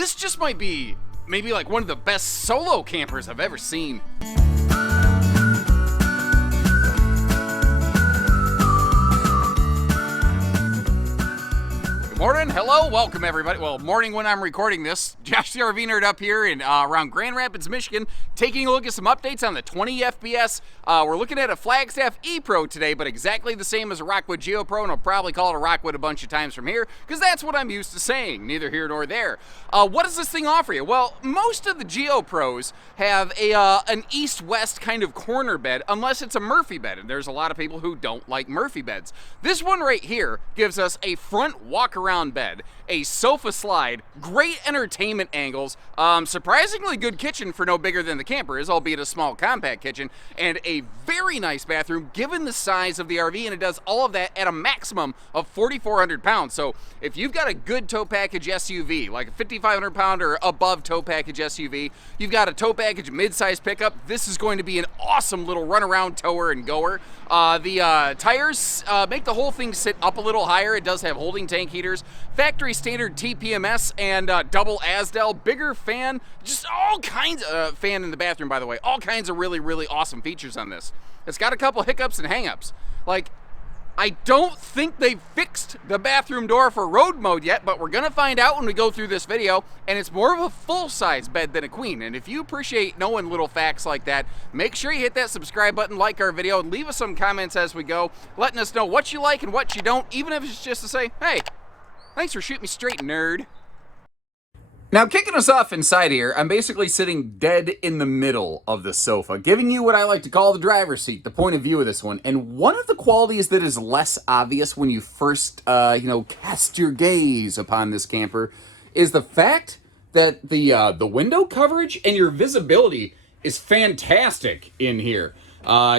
This just might be maybe like one of the best solo campers I've ever seen. Morning, hello, welcome everybody. Well, morning when I'm recording this. Josh the RV Nerd up here in around Grand Rapids, Michigan, taking a look at some updates on the 20 FPS. We're looking at a Flagstaff E-Pro today, but exactly the same as a Rockwood Geo Pro, and I'll probably call it a Rockwood a bunch of times from here, because that's what I'm used to saying, neither here nor there. What does this thing offer you? Well, most of the Geo Pros have an east-west kind of corner bed, unless it's a Murphy bed, and there's a lot of people who don't like Murphy beds. This one right here gives us a front walk-around bed, a sofa slide, great entertainment angles, surprisingly good kitchen for no bigger than the camper is, albeit a small compact kitchen, and a very nice bathroom given the size of the RV, and it does all of that at a maximum of 4,400 pounds. So if you've got a good tow package SUV, like a 5,500 pound or above tow package SUV, you've got a tow package mid-size pickup, this is going to be an awesome little runaround tower and goer. The tires make the whole thing sit up a little higher. It does have holding tank heaters, factory standard TPMS, and double ASDL, bigger fan, just all kinds of fan in the bathroom, by the way, all kinds of really, really awesome features on this. It's got a couple hiccups and hangups. Like, I don't think they've fixed the bathroom door for road mode yet, but we're gonna find out when we go through this video, and it's more of a full-size bed than a queen. And if you appreciate knowing little facts like that, make sure you hit that subscribe button, like our video, and leave us some comments as we go, letting us know what you like and what you don't, even if it's just to say, hey, thanks for shooting me straight, nerd. Now, kicking us off inside here, I'm basically sitting dead in the middle of the sofa, giving you what I like to call the driver's seat, the point of view of this one. And one of the qualities that is less obvious when you first, cast your gaze upon this camper is the fact that the window coverage and your visibility is fantastic in here.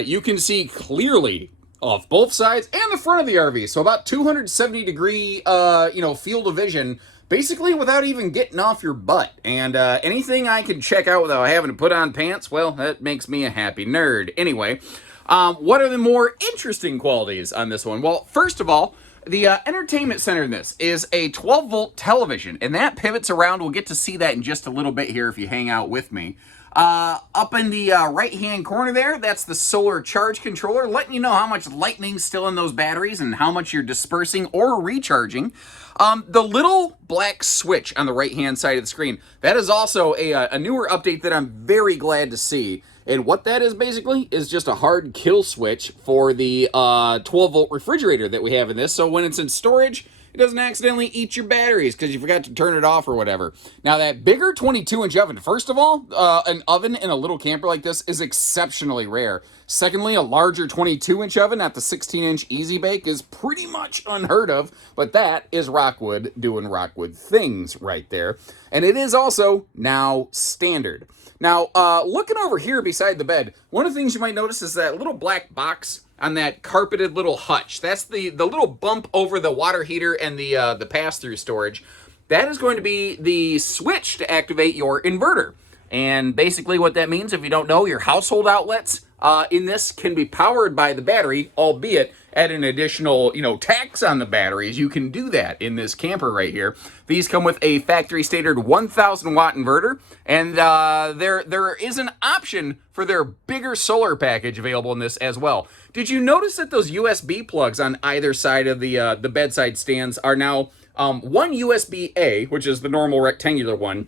You can see clearly off both sides and the front of the RV, so about 270 degree, field of vision, basically without even getting off your butt. And anything I can check out without having to put on pants, well, that makes me a happy nerd. Anyway, what are the more interesting qualities on this one? Well, first of all, the entertainment center in this is a 12-volt television, and that pivots around. We'll get to see that in just a little bit here if you hang out with me. Up in the right-hand corner there, that's the solar charge controller, letting you know how much lightning's still in those batteries and how much you're dispersing or recharging. The little black switch on the right-hand side of the screen, that is also a newer update that I'm very glad to see. And what that is basically is just a hard kill switch for the 12-volt refrigerator that we have in this. So when it's in storage, it doesn't accidentally eat your batteries because you forgot to turn it off or whatever. Now, that bigger 22-inch oven, first of all, an oven in a little camper like this is exceptionally rare. Secondly, a larger 22-inch oven at the 16-inch Easy Bake is pretty much unheard of, but that is Rockwood doing Rockwood things right there. And it is also now standard. Now, looking over here beside the bed, one of the things you might notice is that little black box on that carpeted little hutch. That's the little bump over the water heater and the pass-through storage. That is going to be the switch to activate your inverter. And basically what that means, if you don't know, your household outlets in this can be powered by the battery, albeit at an additional, tax on the batteries. You can do that in this camper right here. These come with a factory standard 1,000 watt inverter, and there is an option for their bigger solar package available in this as well. Did you notice that those USB plugs on either side of the bedside stands are now one USB-A, which is the normal rectangular one,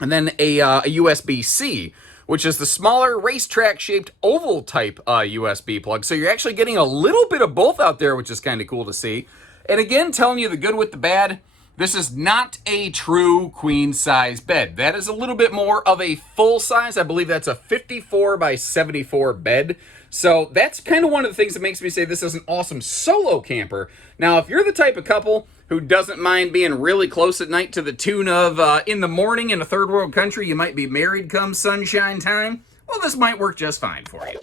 and then a USB-C, which is the smaller racetrack-shaped oval type USB plug. So you're actually getting a little bit of both out there, which is kind of cool to see. And again, telling you the good with the bad, this is not a true queen-size bed. That is a little bit more of a full size. I believe that's a 54 by 74 bed. So that's kind of one of the things that makes me say this is an awesome solo camper. Now, if you're the type of couple who doesn't mind being really close at night to the tune of in the morning in a third world country, you might be married come sunshine time, well, this might work just fine for you.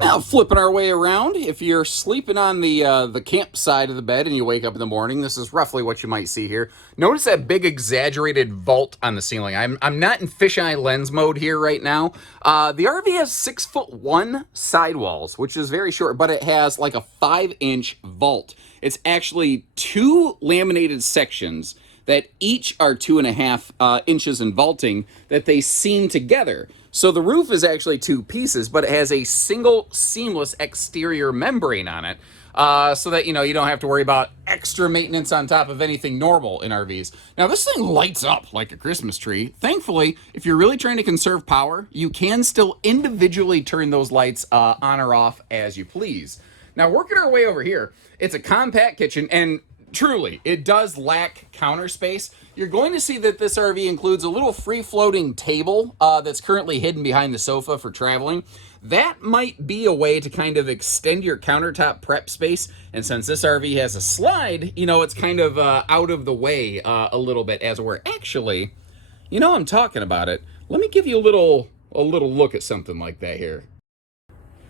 Now, flipping our way around, if you're sleeping on the camp side of the bed and you wake up in the morning, this is roughly what you might see here. Notice that big exaggerated vault on the ceiling. I'm not in fisheye lens mode here right now. The RV has 6'1" sidewalls, which is very short, but it has like a 5-inch vault. It's actually 2 laminated sections that each are 2.5 inches in vaulting that they seam together. So the roof is actually two pieces, but it has a single seamless exterior membrane on it. So that, you don't have to worry about extra maintenance on top of anything normal in RVs. Now, this thing lights up like a Christmas tree. Thankfully, if you're really trying to conserve power, you can still individually turn those lights on or off as you please. Now, working our way over here, it's a compact kitchen, and truly, it does lack counter space. You're going to see that this RV includes a little free-floating table that's currently hidden behind the sofa for traveling. That might be a way to kind of extend your countertop prep space. And since this RV has a slide, it's kind of out of the way a little bit as we're actually, I'm talking about it. Let me give you a little look at something like that here.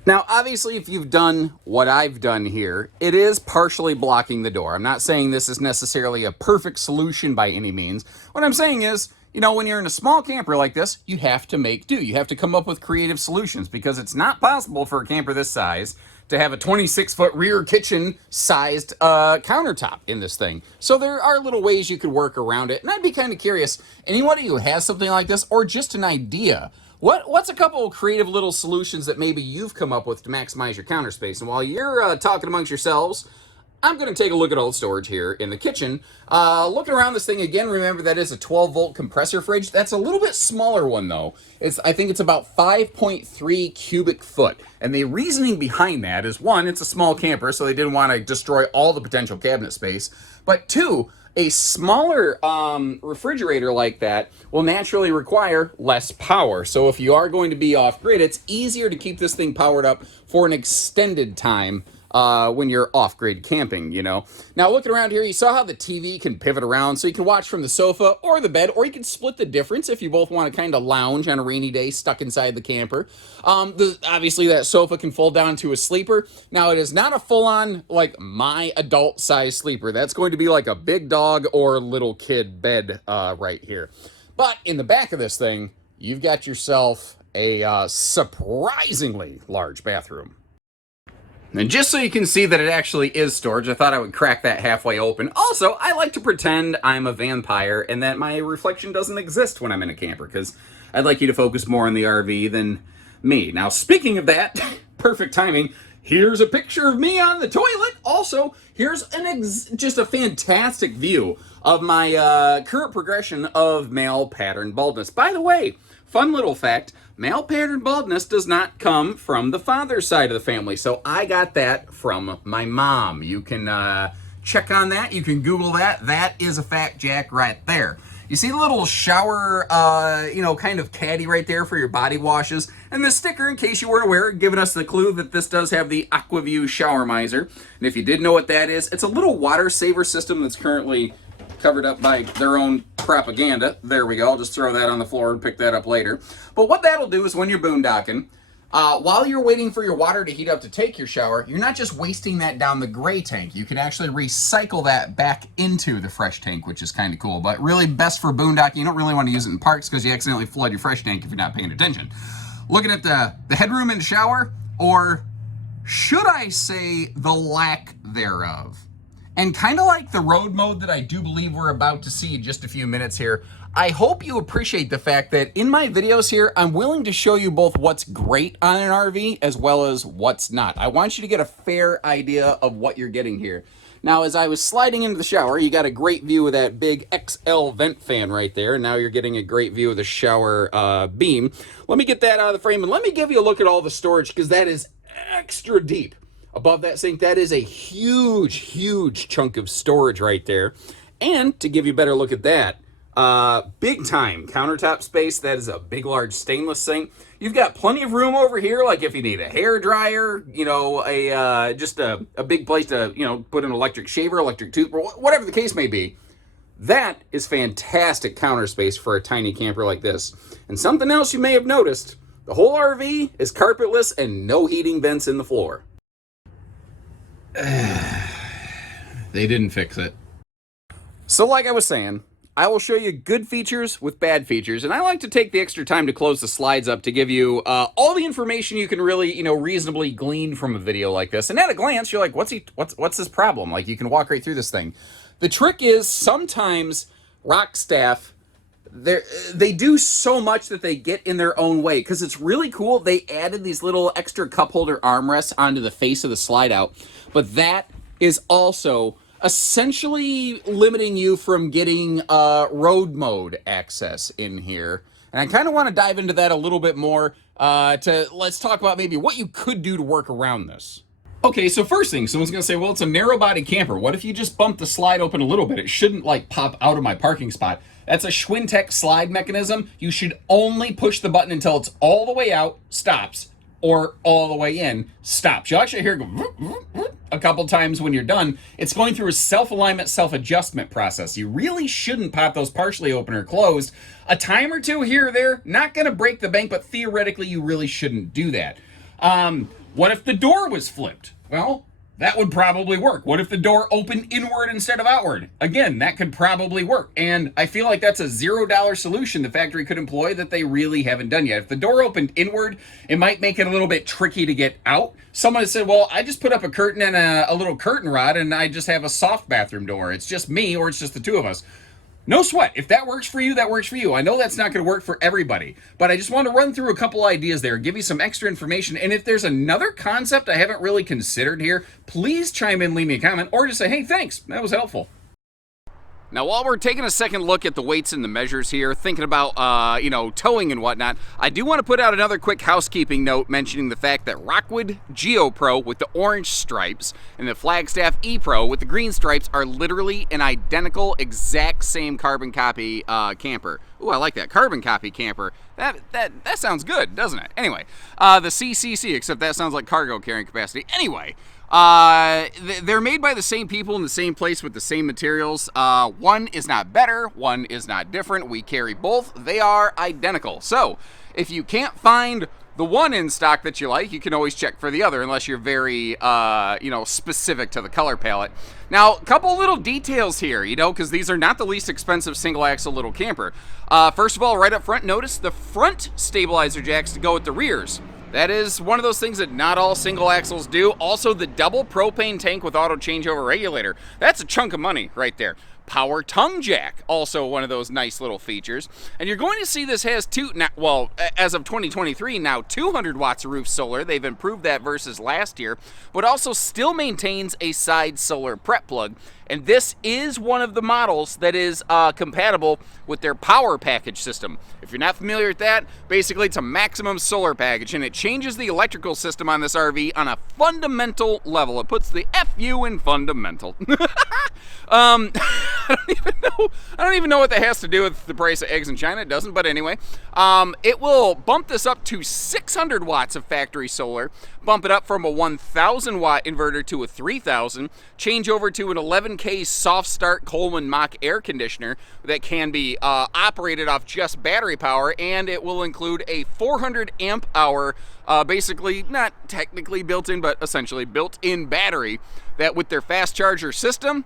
Now, obviously, if you've done what I've done here, it is partially blocking the door. I'm not saying this is necessarily a perfect solution by any means. What I'm saying is, when you're in a small camper like this, you have to make do. You have to come up with creative solutions because it's not possible for a camper this size to have a 26-foot rear kitchen-sized countertop in this thing. So there are little ways you could work around it. And I'd be kind of curious, anybody who has something like this or just an idea, what's a couple of creative little solutions that maybe you've come up with to maximize your counter space? And while you're talking amongst yourselves, I'm going to take a look at all the storage here in the kitchen. Looking around this thing again, remember that is a 12-volt compressor fridge. That's a little bit smaller one, though. I think it's about 5.3 cubic foot. And the reasoning behind that is, one, it's a small camper, so they didn't want to destroy all the potential cabinet space. But two, a smaller refrigerator like that will naturally require less power. So if you are going to be off-grid, it's easier to keep this thing powered up for an extended time when you're off-grid camping, Now, looking around here, you saw how the TV can pivot around, so you can watch from the sofa or the bed, or you can split the difference if you both want to kind of lounge on a rainy day stuck inside the camper. Obviously, that sofa can fold down to a sleeper. Now, it is not a full-on, like, my adult-size sleeper. That's going to be like a big dog or little kid bed right here. But in the back of this thing, you've got yourself a surprisingly large bathroom. And just so you can see that it actually is storage, I thought I would crack that halfway open. Also, I like to pretend I'm a vampire and that my reflection doesn't exist when I'm in a camper, because I'd like you to focus more on the RV than me. Now, speaking of that, perfect timing, here's a picture of me on the toilet. Also, here's just a fantastic view of my current progression of male pattern baldness. By the way, fun little fact, male pattern baldness does not come from the father's side of the family. So I got that from my mom. You can check on that. You can Google that. That is a fact, Jack, right there. You see the little shower, kind of caddy right there for your body washes. And the sticker, in case you weren't aware, giving us the clue that this does have the Aquaview shower miser. And if you did know what that is, it's a little water saver system that's currently covered up by their own propaganda. There we go. I'll just throw that on the floor and pick that up later. But what that'll do is when you're boondocking, while you're waiting for your water to heat up to take your shower, you're not just wasting that down the gray tank. You can actually recycle that back into the fresh tank, which is kind of cool. But really best for boondocking. You don't really want to use it in parks because you accidentally flood your fresh tank if you're not paying attention. Looking at the headroom in the shower, or should I say the lack thereof. And kind of like the road mode that I do believe we're about to see in just a few minutes here, I hope you appreciate the fact that in my videos here, I'm willing to show you both what's great on an RV as well as what's not. I want you to get a fair idea of what you're getting here. Now, as I was sliding into the shower, you got a great view of that big XL vent fan right there. Now you're getting a great view of the shower beam. Let me get that out of the frame and let me give you a look at all the storage, because that is extra deep. Above that sink, that is a huge, huge chunk of storage right there. And to give you a better look at that, big time countertop space. That is a big, large stainless sink. You've got plenty of room over here, like if you need a hair dryer, just a big place to, put an electric shaver, electric toothbrush, whatever the case may be. That is fantastic counter space for a tiny camper like this. And something else you may have noticed, the whole RV is carpetless and no heating vents in the floor. They didn't fix it. So like I was saying, I will show you good features with bad features, and I like to take the extra time to close the slides up to give you all the information you can really, reasonably glean from a video like this. And at a glance, you're like, what's his problem? Like, you can walk right through this thing. The trick is sometimes Rockstaff, they do so much that they get in their own way, because it's really cool. They added these little extra cup holder armrests onto the face of the slide out, but that is also essentially limiting you from getting road mode access in here. And I kind of want to dive into that a little bit more. Let's talk about maybe what you could do to work around this. Okay, so first thing, someone's gonna say, well, it's a narrow body camper. What if you just bump the slide open a little bit? It shouldn't like pop out of my parking spot. That's a Schwintek slide mechanism. You should only push the button until it's all the way out, stops, or all the way in, stops. You'll actually hear it go a couple times when you're done. It's going through a self-alignment, self-adjustment process. You really shouldn't pop those partially open or closed. A time or two here or there, not gonna break the bank, but theoretically you really shouldn't do that. What if the door was flipped? Well, that would probably work. What if the door opened inward instead of outward? Again, that could probably work. And I feel like that's a $0 solution the factory could employ that they really haven't done yet. If the door opened inward, it might make it a little bit tricky to get out. Someone said, well, I just put up a curtain and a little curtain rod and I just have a soft bathroom door. It's just me or it's just the two of us. No sweat. If that works for you, that works for you. I know that's not going to work for everybody, but I just want to run through a couple ideas there, give you some extra information. And if there's another concept I haven't really considered here, please chime in, leave me a comment, or just say, hey, thanks. That was helpful. Now, while we're taking a second look at the weights and the measures here, thinking about, towing and whatnot, I do want to put out another quick housekeeping note mentioning the fact that Rockwood Geo Pro with the orange stripes and the Flagstaff E Pro with the green stripes are literally an identical, exact same carbon copy camper. Ooh, I like that. Carbon copy camper. That sounds good, doesn't it? Anyway, the CCC, except that sounds like cargo carrying capacity. Anyway, they're made by the same people in the same place with the same materials. One is not better, one is not different. We carry both. They are identical. So if you can't find the one in stock that you like, you can always check for the other unless you're very, specific to the color palette. Now, a couple little details here, because these are not the least expensive single axle little camper. First of all, right up front, notice the front stabilizer jacks to go with the rears. That is one of those things that not all single axles do. Also, the double propane tank with auto changeover regulator. That's a chunk of money right there. Power tongue jack, also one of those nice little features. And you're going to see this has as of 2023, now 200 watts of roof solar. They've improved that versus last year, but also still maintains a side solar prep plug. And this is one of the models that is compatible with their power package system. If you're not familiar with that, basically it's a maximum solar package, and it changes the electrical system on this RV on a fundamental level. It puts the FU in fundamental. I don't even know what that has to do with the price of eggs in China. It doesn't, but anyway. It will bump this up to 600 watts of factory solar, bump it up from a 1,000 watt inverter to a 3,000, change over to an 11K soft start Coleman Mach air conditioner that can be operated off just battery power, and it will include a 400 amp hour, basically not technically built-in, but essentially built-in battery that with their fast charger system,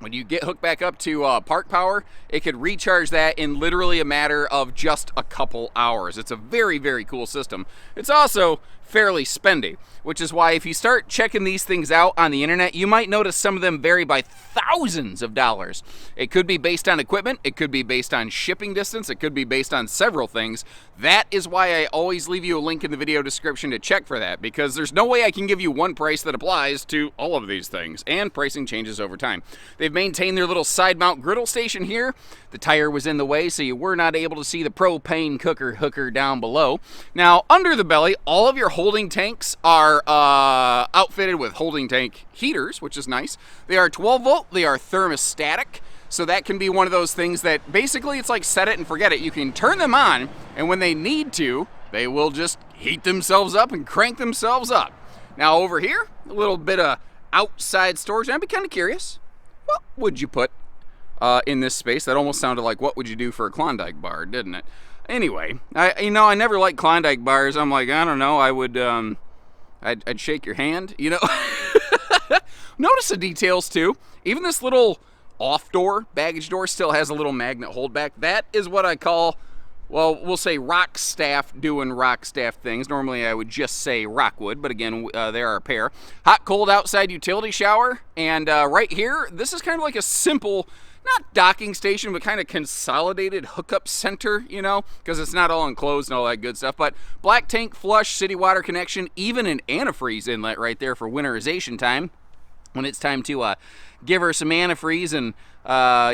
when you get hooked back up to park power, it could recharge that in literally a matter of just a couple hours. It's a very, very cool system. It's also fairly spendy, which is why if you start checking these things out on the internet, you might notice some of them vary by thousands of dollars. It could be based on equipment, it could be based on shipping distance, it could be based on several things. That is why I always leave you a link in the video description to check for that, because there's no way I can give you one price that applies to all of these things, and pricing changes over time. They've maintained their little side mount griddle station here. The tire was in the way, so you were not able to see the propane cooker hooker down below. Now, under the belly, all of your holding tanks are outfitted with holding tank heaters, which is nice. They are 12 volt, they are thermostatic, so that can be one of those things that basically it's like set it and forget it. You can turn them on, and when they need to, they will just heat themselves up and crank themselves up. Now over here, a little bit of outside storage. I'd be kind of curious, what would you put in this space? That almost sounded like what would you do for a Klondike bar, didn't it? Anyway, I never liked Klondike bars. I'm like, I don't know, I would, I'd shake your hand, Notice the details too. Even this little off door, baggage door, still has a little magnet holdback. That is what I call, well, we'll say rock staff doing rock staff things. Normally I would just say Rockwood, but again, there are a pair. Hot, cold outside utility shower. And right here, this is kind of like a simple not docking station, but kind of consolidated hookup center, you know, because it's not all enclosed and all that good stuff. But black tank flush, city water connection, even an antifreeze inlet right there for winterization time, when it's time to give her some antifreeze and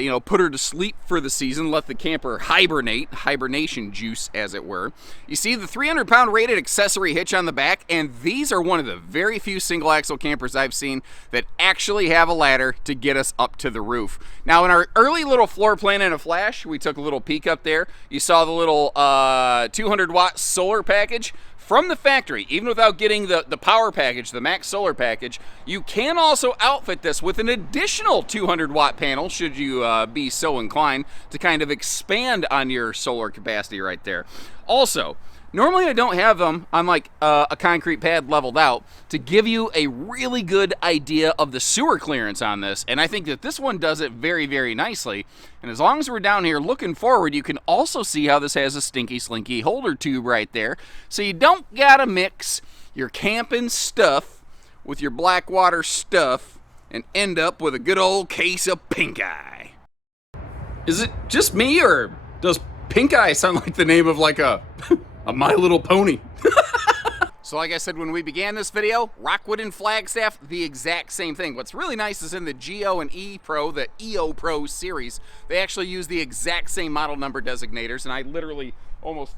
you know, put her to sleep for the season, let the camper hibernate, hibernation juice as it were. You see the 300-pound rated accessory hitch on the back, and these are one of the very few single axle campers I've seen that actually have a ladder to get us up to the roof. Now in our early little floor plan in a flash, we took a little peek up there. You saw the little 200-watt solar package. From the factory, even without getting the power package, the max solar package, you can also outfit this with an additional 200-watt panel, should you be so inclined to kind of expand on your solar capacity right there. Also, normally I don't have them on like a concrete pad leveled out to give you a really good idea of the sewer clearance on this, and I think that this one does it very, very nicely. And as long as we're down here looking forward, you can also see how this has a stinky slinky holder tube right there, so you don't gotta mix your camping stuff with your Blackwater stuff and end up with a good old case of pink eye. Is it just me, or does pink eye sound like the name of like a My Little Pony? So like I said when we began this video, Rockwood and Flagstaff, the exact same thing. What's really nice is in the Geo and E Pro, the EO Pro series, they actually use the exact same model number designators, and I literally almost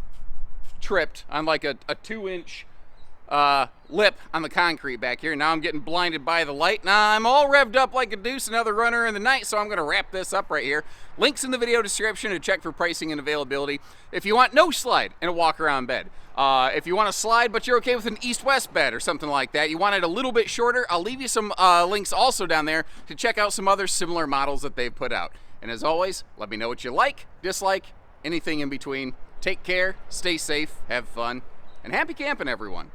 tripped on like a 2-inch lip on the concrete back here. Now I'm getting blinded by the light. Now I'm all revved up like a deuce, another runner in the night, so I'm gonna wrap this up right here. Links in the video description to check for pricing and availability. If you want no slide and a walk around bed. If you want to slide but you're okay with an east-west bed or something like that, you want it a little bit shorter, I'll leave you some links also down there to check out some other similar models that they've put out. And as always, let me know what you like, dislike, anything in between. Take care, stay safe, have fun, and happy camping, everyone.